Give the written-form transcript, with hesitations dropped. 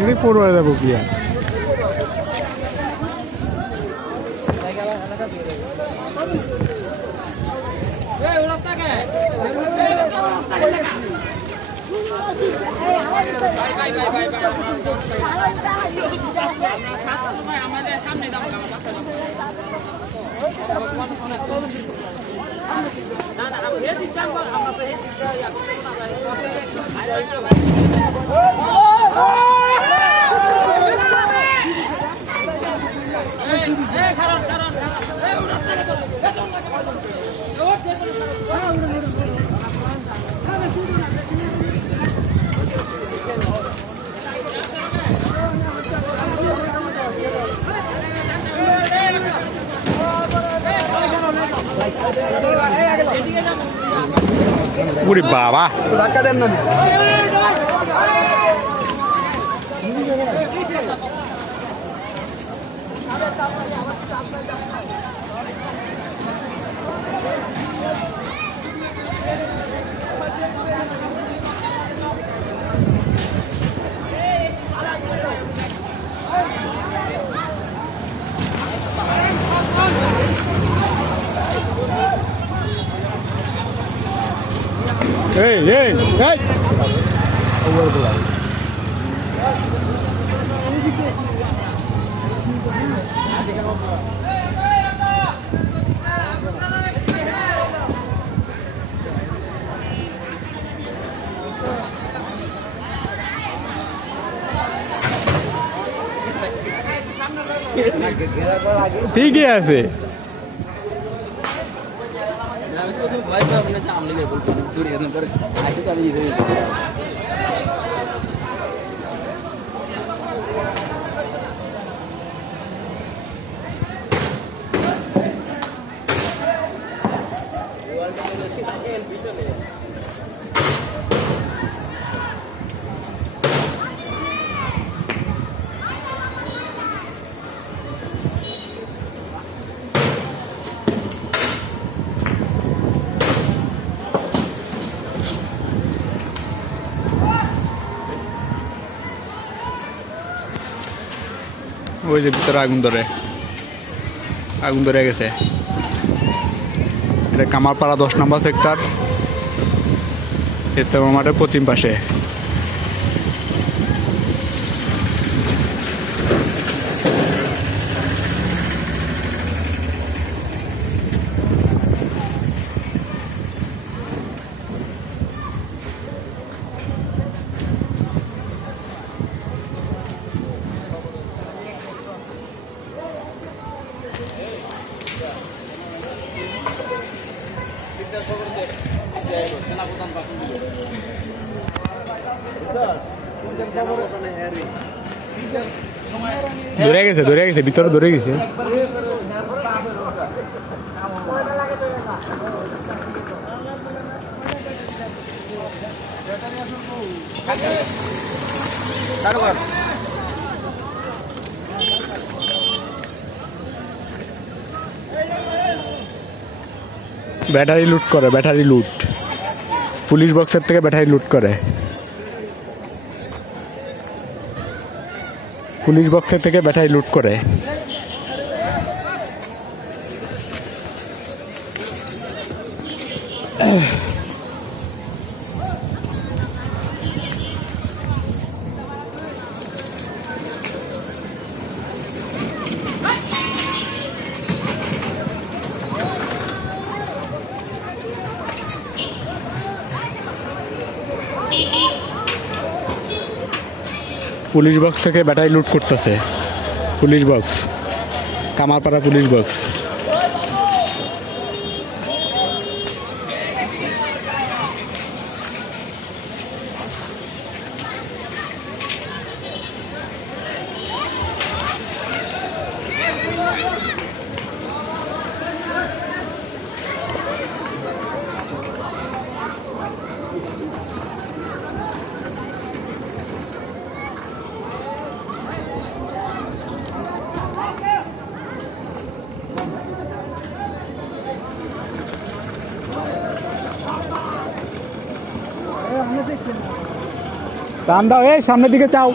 এটি পড়ে যাবো কি আর ওরে বাবা ধাক্কা দেন না Hey, hey, hey! ঠিকই আছে ওই যে ভিতরে আগুন ধরে গেছে এটা কামারপাড়া 10 নম্বর সেক্টর ইস্তেমা মাঠের পশ্চিম পাশে ধরে গেছে ভিতরে ধরে গেছে ব্যাটারি লুট করে পুলিশ বক্সের থেকে ব্যাটারি লুট করে পুলিশ বক্সের থেকে ব্যাটারি লুট করে পুলিশ বক্স থেকে ব্যাটারি লুট করতেছে police box Kamarpara police box টান দাও, এই সামনের দিকে চাও।